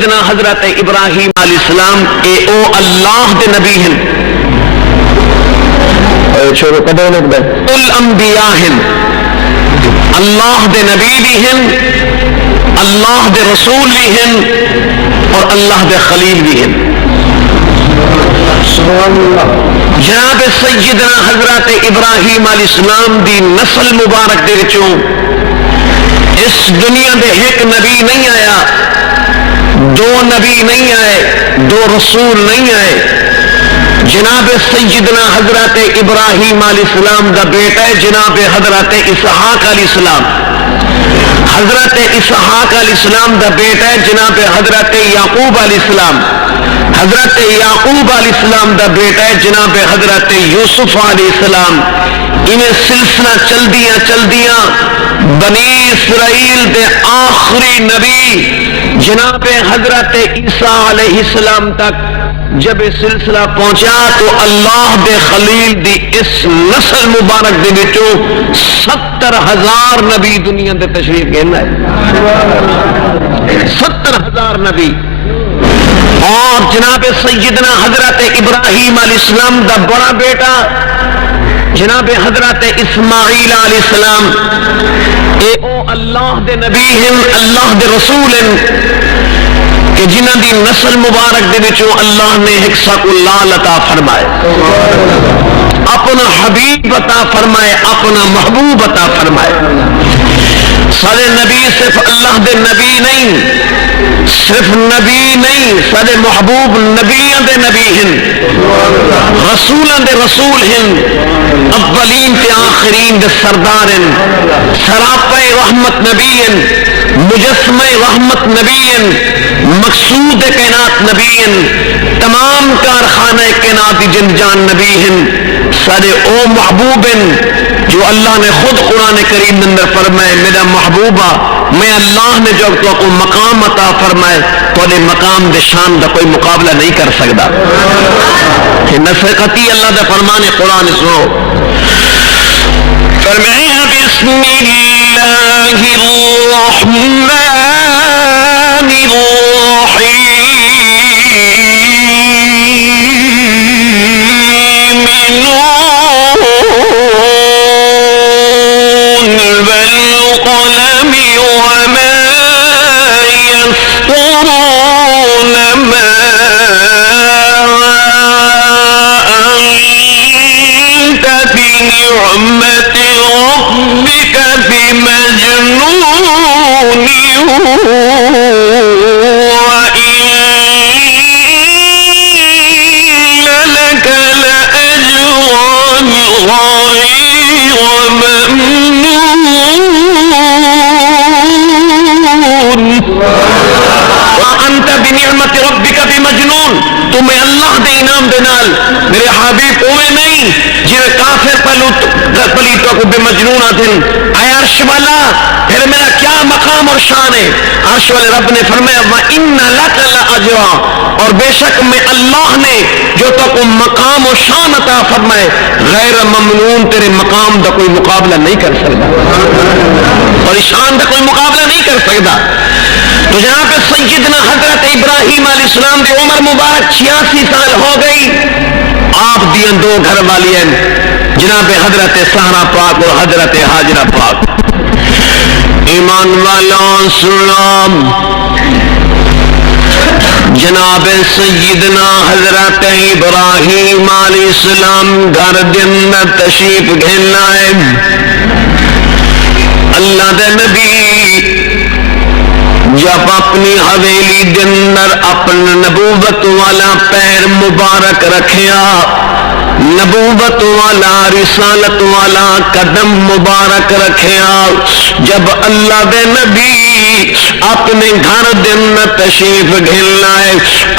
سیدنا حضرت ابراہیم علیہ السلام اے او اللہ دے نبی ہیں، الانبیاء ہیں، اللہ دے نبی بھی ہیں، اللہ دے رسول بھی ہیں اور اللہ دے خلیل بھی ہیں۔ جناب سیدنا حضرت ابراہیم علیہ السلام دی نسل مبارک دے وچوں اس دنیا دے ایک نبی نہیں آیا، دو نبی نہیں آئے، دو رسول نہیں آئے۔ جناب سیدنا حضرت ابراہیم علیہ السلام دا بیٹا ہے جناب حضرت اسحاق علیہ السلام، حضرت اسحاق علیہ السلام دا بیٹا ہے جناب حضرت یعقوب علیہ السلام، حضرت یعقوب علیہ السلام دا بیٹا ہے جناب حضرت یوسف علیہ السلام۔ انہیں سلسلہ چل دیاں بنی اسرائیل دے آخری نبی جناب حضرت عیسیٰ علیہ السلام تک جب یہ سلسلہ پہنچا تو اللہ دے خلیل دی اس نسل مبارک دے وچوں 70,000 نبی دنیا دے تشریف گئے ہیں، 70,000 نبی۔ اور جناب سیدنا حضرت ابراہیم علیہ السلام دا بڑا بیٹا جناب حضرت اسماعیل علیہ السلام اے او اللہ دے نبی ہیں، اللہ دے رسول ہیں کہ جنہاں دی نسل مبارک دے وچوں اللہ نے ایک سکولال عطا فرمائے، اپنا حبیب عطا فرمائے، اپنا محبوب عطا فرمائے۔ سارے نبی صرف اللہ دے نبی نہیں، صرف نبی نہیں، سارے محبوب نبیاں دے نبی ہیں، رسولاں دے رسول ہیں، اولین تے آخرین دے سردار ہیں، سراپے رحمت نبی ہیں، مجسمہ رحمت نبی ہیں، مقصود کائنات نبی ہیں، تمام کارخانہ کائنات دی جن جان نبی ہیں، سارے او محبوب ہیں جو اللہ نے خود قرآن کریم میں اندر فرمائے میرا محبوبہ میں اللہ نے جو تو کو مقام عطا فرمائے تو نے مقام دے شان دا کوئی مقابلہ نہیں کر سکتا۔ نصرتی اللہ دا فرمان قرآن سنو، فرمایا بسم اللہ الرحمن الرحیم والقلم وما يسطرون ما أنت بنعمة ربك بمجنون وإن لك لأجرا غير ممنون وانت بنعمت ربک بمجنون، تمہیں اللہ دے انعام دے نال میرے حبیب اوے نہیں جنہیں کافر پلیتوں کو بے مجنون آدھن اے عرش والا پھر میرا کیا مقام اور شان ہے۔ عرش والے رب نے فرمایا وَإِنَّ لَكَ لَأَجْرًا، اور بے شک میں اللہ نے جو تو کو مقام و شان عطا فرمائے غیر ممنون، تیرے مقام دا کوئی مقابلہ نہیں کر سکتا اور شان دا کوئی مقابلہ نہیں کر سکتا۔ تو جناب سیدنا حضرت ابراہیم علیہ السلام دی عمر مبارک 86 سال ہو گئی، آپ دیاں دو گھر والی ہیں جناب حضرت سہرا پاک اور حضرت حاجرہ پاک۔ ایمان والوں سلام، جناب سیدنا حضرت ابراہیم علیہ السلام گھر دن تشریف گھننا ہے، اللہ دے نبی جب اپنی حویلی دندر اپنا نبوت والا پیر مبارک رکھیا، نبوت والا رسالت والا قدم مبارک رکھیا، جب اللہ دے نبی اپنے گھر دن تشریف گھلنا ہے،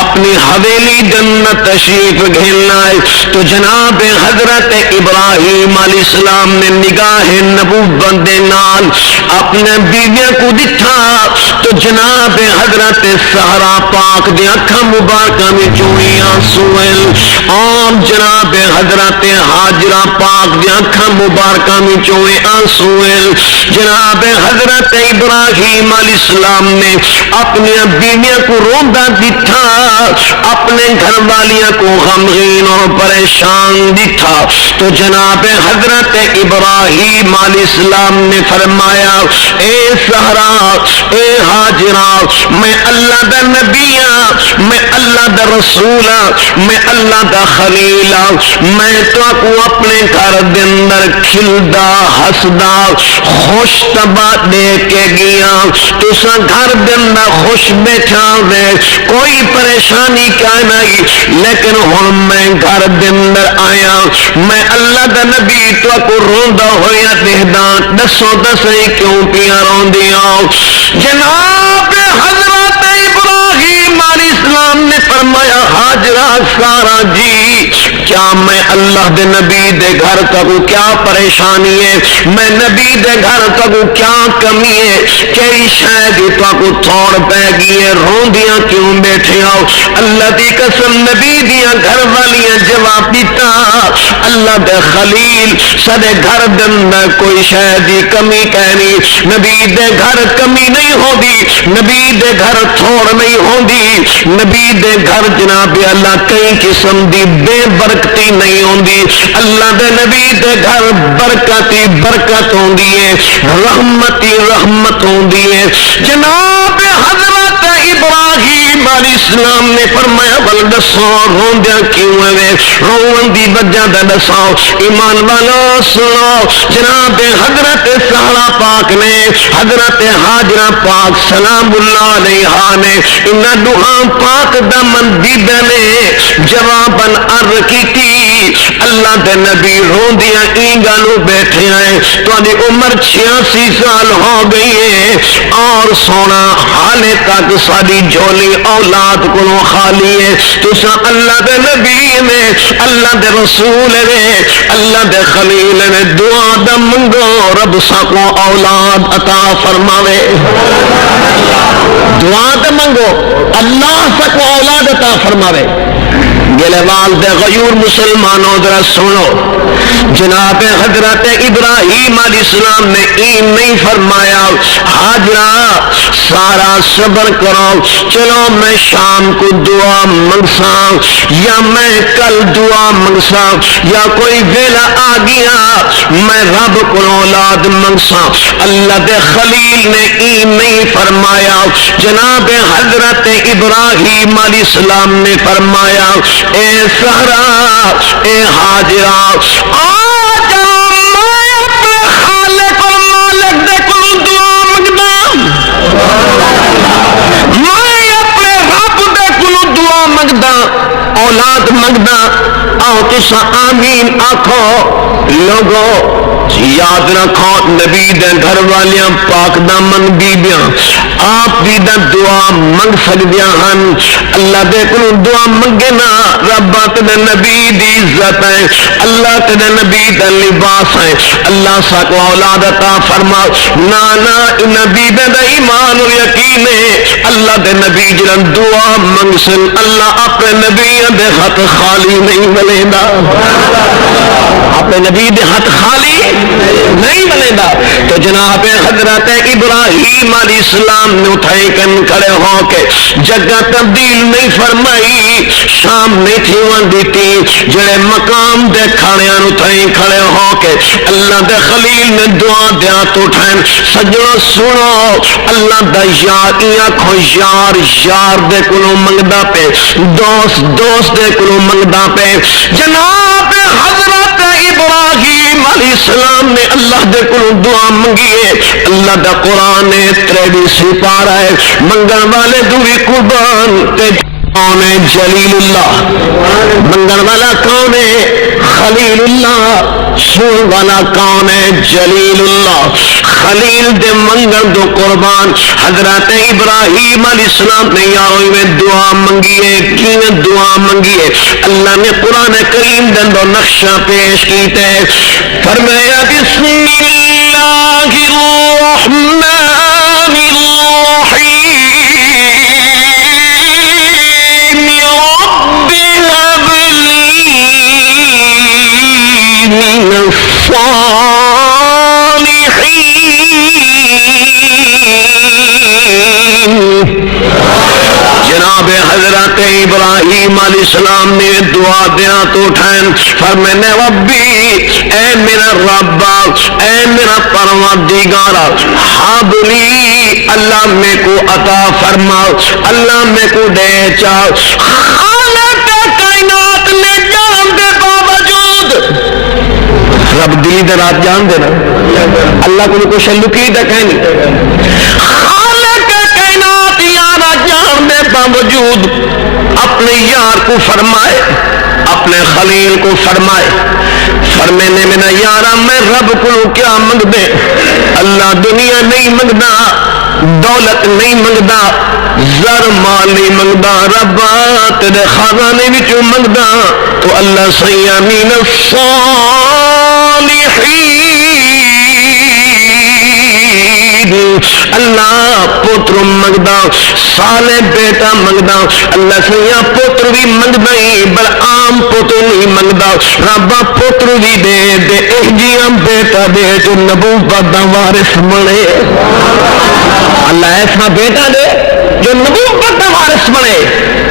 اپنی حویلی دن تشریف گھلنا ہے، تو جناب حضرت ابراہیم علیہ السلام نے نگاہ نبوت دے نال اپنے بیویاں کو دکھا تو جناب حضرت سہرا پاک دی اکھاں مبارکاں میں چوئی آنسوئل، اور جناب حضرت حاجرہ پاک دی اکھاں مبارکاں میں چوئی آنسوئل، جناب حضرت ابراہیم ابراہیم علیہ السلام نے اپنی بیویاں کو روندا دکھا، اپنے گھر والیاں کو غمگین اور پریشان دکھا، تو جناب حضرت ابراہیم علیہ السلام نے فرمایا اے سہرا، اے ہاجرہ، میں اللہ دا نبی ہاں، میں اللہ دا رسول ہاں، میں اللہ دا خلیل ہاں، میں تو کو اپنے گھر دے اندر کھلدا ہسدا خوش طبع دے کے گیا، تساں گھر دے اندر خوش بیٹھا وے، کوئی پریشانی کا نہیں، لیکن ہن میں گھر دے اندر آیا، میں اللہ دا نبی تو کو روندا ہویا دیکھدا، دسو دسے کیوں پیا روندیاں؟ جناب حضرت ابراہیم علیہ السلام نے فرمایا ہاجرہ سارا جی، کیا میں اللہ دے نبی دے گھر تکو کیا پریشانی ہے، میں نبی دے گھر تکو کیا کمی ہے، کئی شاید تکو تھوڑ پہ گئی ہے، روندیاں کیوں بیٹھے آؤ؟ اللہ دی قسم نبی دیاں گھر والیاں جواب دیتا، اللہ دے خلیل سارے گھر دے اندر کوئی شاید دی کمی کہنی، نبی دے گھر کمی نہیں ہوندی، نبی دے گھر تھوڑ نہیں ہوندی، نبی دے گھر جناب اللہ کئی قسم دی بے برکتی نہیں ہوندی، اللہ دے نبی دے گھر برکتی برکت ہوندی ہے، رحمتی رحمت ہوندی ہے۔ جناب حضرت ابراہیم علیہ السلام نے فرمایا بل دسو روندیاں کیوں ہے، رون دی وجہ دا دساؤ، ایمان والا سنو، جناب حضرت سہرا پاک نے حضرت ہاجرہ پاک سلام اللہ علیہا نے انہاں دوہاں پاک دا مندیبہ نے جواباً عرض کی اللہ دے نبی روندیاں اینگانو بیٹھے ہیں، تو آدھی عمر 86 سال ہو گئی ہے اور سونا حالے تک ساری جھولی اولاد کو خالی ہے، تو سا اللہ دے نبی نے اللہ دے رسول نے اللہ دے خلیل نے دعا دا منگو رب سا کو اولاد عطا فرماوے، دعا دا منگو اللہ سا کو اولاد عطا فرماوے۔ گلے والد غیور مسلمانوں ذرا سنو، جناب حضرت ابراہیم علیہ السلام نے این نہیں فرمایا ہاجرہ سارا صبر کرو، چلو میں شام کو دعا منگسا یا میں کل دعا منگسا یا کوئی ویلا آ گیا میں رب کو اولاد منگسا، اللہ دے خلیل نے این نہیں فرمایا، جناب حضرت ابراہیم علیہ السلام نے فرمایا اے سہرا اے ہاجرہ آج میں اپنے خالق اور مالک دے کو دعا منگدا، میں اپنے رب دے کو دعا منگدا اولاد منگدا، آؤ تسا آمین آکھو۔ لوگو یاد رکھو نبی دے گھر والیاں پاک دامن بیبیاں آپ بھی دا دعا منگ سکدیاں ہن، اللہ دے کو دعا منگے نا رب تے نبی دی عزت ہے، اللہ تے نبی دا لباس ہے، اللہ سا کو اولاد عطا فرما، نانا نبی دے ایمان و یقین ہے، اللہ دے نبی جن دعا منگ سن اللہ اپنے نبی دے ہاتھ خالی نہیں ملیندا، اپنے نبی دے ہاتھ خالی نہیں ملے گا۔ تو جناب حضرت ابراہیم علیہ السلام نے اٹھائے کن کھڑے ہو کے جگہ تبدیل نہیں فرمائی، شام نہیں تھی وان دیتی جڑے مقام دے کھڑیاں اٹھائے کھڑے ہو کے اللہ دے خلیل نے دعا دیا تو اٹھائیں، سجنو سنو اللہ دا یار آنکھو یار یار دے کلو منگدا پہ، دوست دوست دے کلو منگدا پہ، جناب حضرت ابراہیم علیہ السلام نے اللہ دے کو دعا منگیے، اللہ دا قرآن 23 سپارہ ہے، منگن والے دوی قربان تے کون ہے جلیل اللہ، منگن والا کون ہے خلیل اللہ، سن والا کون ہے جلیل اللہ، خلیل دے منگن دو قربان حضرت ابراہیم علیہ السلام نے یاروں میں دعا منگیے، کیوں دعا منگیے؟ اللہ نے قرآن کریم دے دو نقشہ پیش کیتے ہیں، فرمایا بسم اللہ الرحمن الرحیم رب هب لي من الصالحين جناب حضرت ابراہیم علیہ السلام نے دعا دیا تو اٹھائیں فرمانے ربی اے میرا رب اے میرا پروردگار حبلی اللہ میں کو عطا فرما اللہ میں کو دے چا خالق کائنات نے جان دے باوجود رب دلی دے رات جان دے نا اللہ کو کچھ لکی دا کہنی خالق کائنات یارا جان دے باوجود اپنے یار کو فرمائے اپنے خلیل کو فرمائے فرمینے میں نہ یارا میں رب کو کیا منگ دے اللہ دنیا نہیں منگدا دولت نہیں منگدا زر مال نہیں منگدا ربا تیرے خزانے وچوں منگدا تو اللہ سیامین الصالحین اللہ پتر منگدا سالے بیٹا منگدا اللہ سیاں پتر بھی منگدا ہی بل عام پتر نہیں منگدا ربا پتر بھی دے دے اہجیاں بیٹا دے جو نبوت دا وارث بنے اللہ ایسا بیٹا دے جو نبوت دا وارث بنے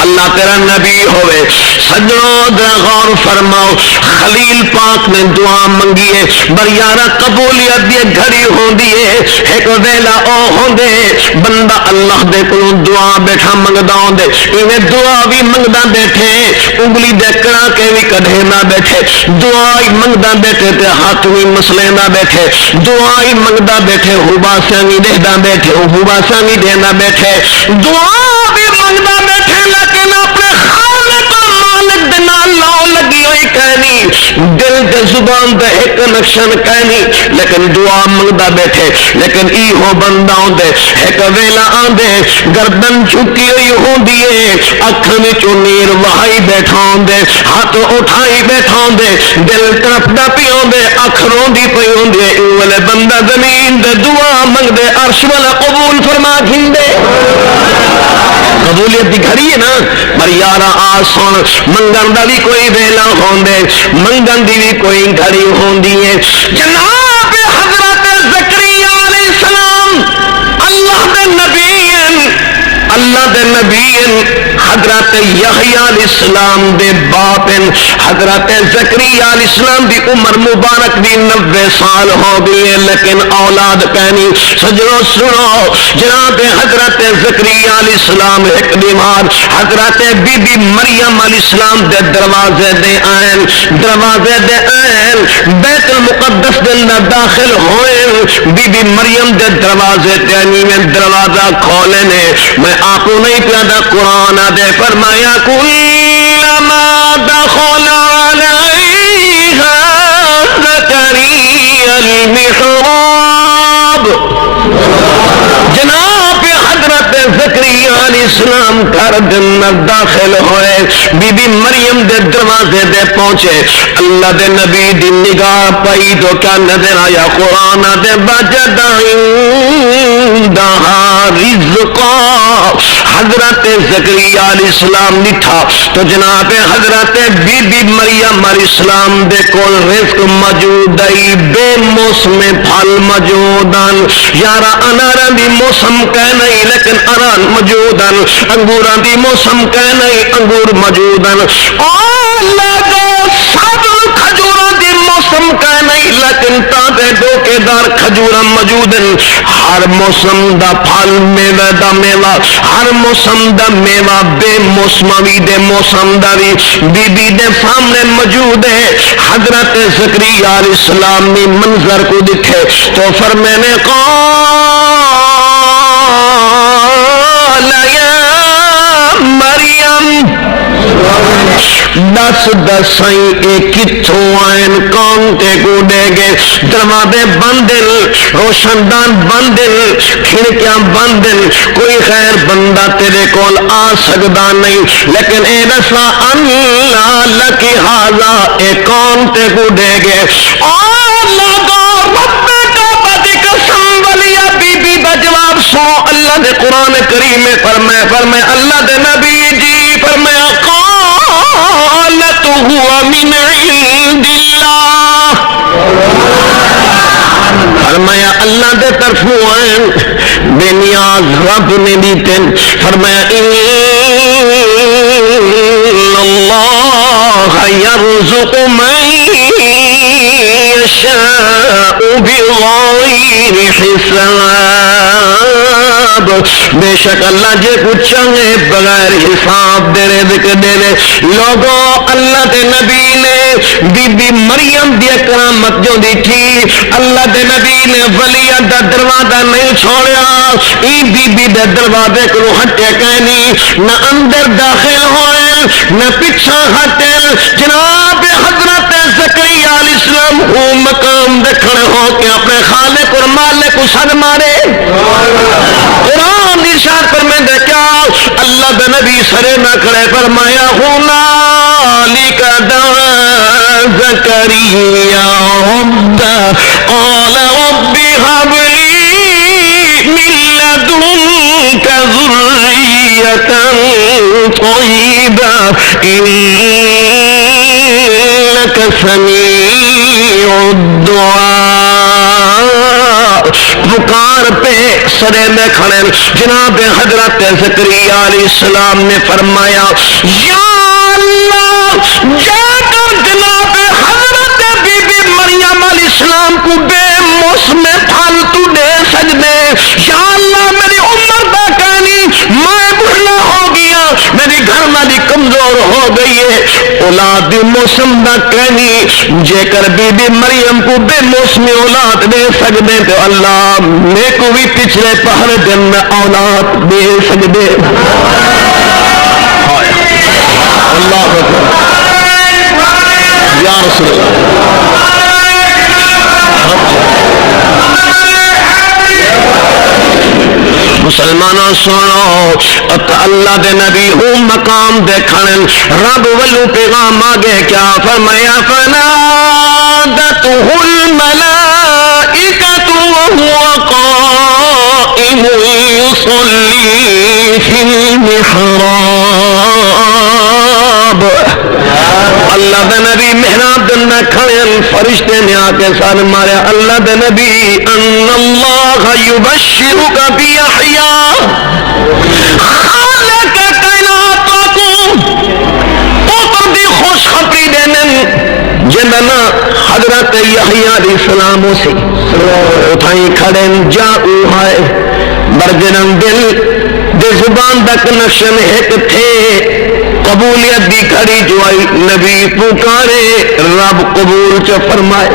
اللہ تیرا نبی ہوئے سجنوں دا غور فرماؤ خلیل پاک نے دعا منگی ہے بریارہ قبولیت دی گھڑی ہوں دیئے ایک ویلا او ہوں دے بندہ اللہ دے کو دعا بیٹھا منگدا ہوں دے انہیں دعا بھی منگدا بیٹھے انگلی دے کرا کے بھی کدھے نہ بیٹھے دعا ہی منگدا بیٹھے تے ہاتھ بھی مسلے نہ بیٹھے دعا ہی منگدا بیٹھے ہوبا سانی دے دا بیٹھے ہوبا سانی دے نہ بیٹھے دعا بھی منگدا بیٹھے لیکن اپنے خالق و مالک دے نال لاؤ لگی ہوئی کہنی دل دے زبان دے ایک نقشن کہنی لیکن دعا منگدا بیٹھے لیکن ای ہو بندہ ہوں دے ایک ویلا آن دے گردن چکی ہوئی ہوں دیئے اکھر میں چونیر وہائی بیٹھا ہوں دے ہاتھ اٹھائی بیٹھا ہوں دے دل طرف دا پی ہوں دے اکھروں دی پی ہوں دے اولے بندہ زمین دے دعا منگ دے عرش والا قبول فرما کھن دے قبولیت دی گھڑی ہے نا پر یارا آسان منگن دا بھی کوئی ویلا ہوں دے منگن دی بھی کوئی گھڑی ہوں دیئے جناب حضرت زکریا علیہ السلام اللہ دے نبی حضرت یحییٰ علیہ السلام دے باپن حضرت زکریا علیہ السلام دی عمر مبارک بھی 90 سال ہو گئی ہے لیکن اولاد کہنی سجنوں سنو جناب حضرت زکریا علیہ السلام ایک دیوار حضرت بی بی مریم علیہ السلام دے دروازے دے آئین بیت المقدس دے اندر داخل ہوئے بی بی مریم دے دروازے تینی میں دروازہ کھولے نے میں آپ کو نہیں پیادا قرآن دے فرمایا کلما دخل علیہا زکریا المحراب جناب حضرت زکریا علیہ السلام گھر جنت داخل ہوئے بی بی مریم دے دروازے دے پہنچے اللہ دے نبی دی نگاہ پائی تو کیا نظر آیا قرآن دے بجدا عندہا رزقا حضرت زکریا علیہ السلام نٹھا تو جناب حضرت بی بی مریم علیہ السلام دے کول رزق موجود ہے بے موسم پھل موجودن یارا اناران دی موسم کہہ نہیں لیکن انار موجودن انگوران دی موسم کہہ نہیں انگور موجودن اللہ دے سب کھجوران دی موسم کہہ نہیں لیکن تاتے ڈوکے دار کھجوران موجودن ہر موسم دا پھل میوہ دا میوہ ہر موسم دا میوہ بے موسمی دے موسم دا بی بی دے سامنے موجود ہے حضرت زکریا علیہ السلام نے منظر کو دکھے تو فرمینے قال یا مریم دس دسائیں اے کتھوں آئین کون تے کو دے گے دروازے بندل روشن دان بندل کھڑکیاں بندل کوئی خیر بندہ تیرے کول آ سکدا نہیں لیکن اے دسا اللہ لکی حاضا اے کون تے کو دے گے اللہ کو رب کا دی قسم ولیہ بی بی بجواب سو اللہ دے قرآن کریم میں فرمائے اللہ دے نبی جی فرمایا قالت ہوا من عند اللہ فرمایا اللہ دے طرفوں آئیں بے نیاز رب نے دیتے فرمایا يرزق من يشاء بغير حساب. بے شک اللہ جے کچھ چاہے بغیر حساب دے رزق دے لے. لوگوں اللہ دے نبی نے بی بی مریم دی کرامت جو دی تھی, اللہ دے نبی نے ولیہ دا دروازہ نہیں چھوڑیا. ای بی بی دے دروازے کو ہٹے کہنی, نہ اندر داخل ہوئے نہ پیچھا ہٹے. جناب حضرت زکریا علیہ السلام ہو مقام دکھنے ہو کہ اپنے خالق اور مالک کو سن مارے. قرآن ارشاد فرمائے کیا اللہ دے نبی سرے نہ کھڑے فرمایا هنالک دعا زکریا ربہ قال رب هب لي من لدنك ذرية طيبة إنك سميع الدعاء. پکار پہ سرے میں کھڑے جناب حضرت زکریا علیہ السلام نے فرمایا یا اللہ جا کر جناب حضرت بی بی مریم علیہ السلام کو بے موسم پھل تو دے سجدے. یا اللہ میری عمر دا کہانی میں بڑھنا ہو گیا, میری گھر والی کمزور ہو گئی ہے, اولاد موسم دا کہنی جے کر بی بی مریم کو بے موسمی اولاد دے سکدے تو اللہ میں کو بھی پچھلے پہر دن میں اولاد دے سکدے. اللہ اکبر یا رسول اللہ. مسلمانوں سنو اللہ دے نبی ہوں مقام دیکھن رب ولو پیغام آگے کیا فرمایا فنادته الملائکۃ وهو قائم يصلي في المحراب. اللہ دے نبی محراب دن کھڑے فرشتے نے آ کے سال مارے اللہ دے نبی ان اللہ یبشرک بیحییٰ خالق کائنات کو پتر دی خوشخبری دینے جننا حضرت یحییٰ علیہ السلام سے اٹھائیں کھڑے جاؤ ہے برجنم دل دے زبان دک نقشن ایک تھے قبولیت دی کھڑی جو آئی نبی پکارے رب قبول چا فرمائے.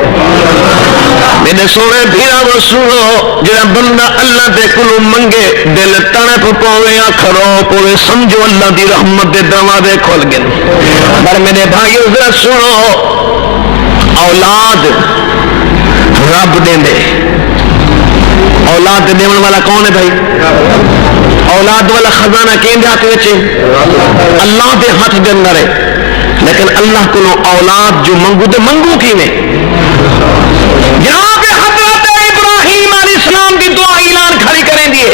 میرے سونے بھیرا وہ سنو جڑا بندہ اللہ دے کلو منگے دل تڑپ پوے آکھرو پوے سمجھو اللہ دی رحمت دے دروازے کھول گئے. پر میرے بھائیو ذرا سنو اولاد رب دے دے. اولاد دیون والا کون ہے بھائی؟ اولاد والا خزانہ کین دے ہاتھ وچے اللہ دے ہاتھ دے اندر ہے. لیکن اللہ کو اولاد جو منگو دے منگو کی نے جناب حضرت ابراہیم علیہ السلام کی دعا اعلان کھڑی کریں دیے.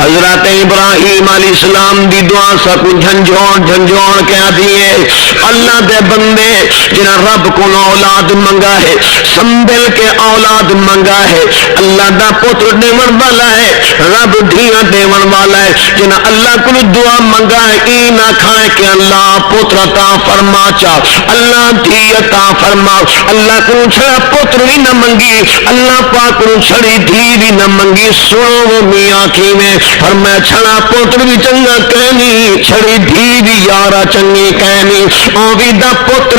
حضرت ابراہیم علیہ السلام دی دعا سب جھنجھوڑ جھنجھوڑ کیا دیے اللہ دے بندے جنہ رب کو اولاد منگا ہے سنبھل کے اولاد منگا ہے. اللہ دا پتر دیون والا ہے رب دھیاں دیون والا ہے. جنہ اللہ کو دعا منگا ہے ای نہ کھائے کہ اللہ پتر عطا فرما چا اللہ دھی عطا فرما. اللہ کو چھڑا پتر بھی نہ منگی اللہ پاک کو چھڑی دھی بھی نہ منگی. سنو وہ میاں کی میں فرمایا چھڑا پتر بھی چنگا کہنی چھڑی دھی بھی یارا چنگی کہنی. او بھی دا پتر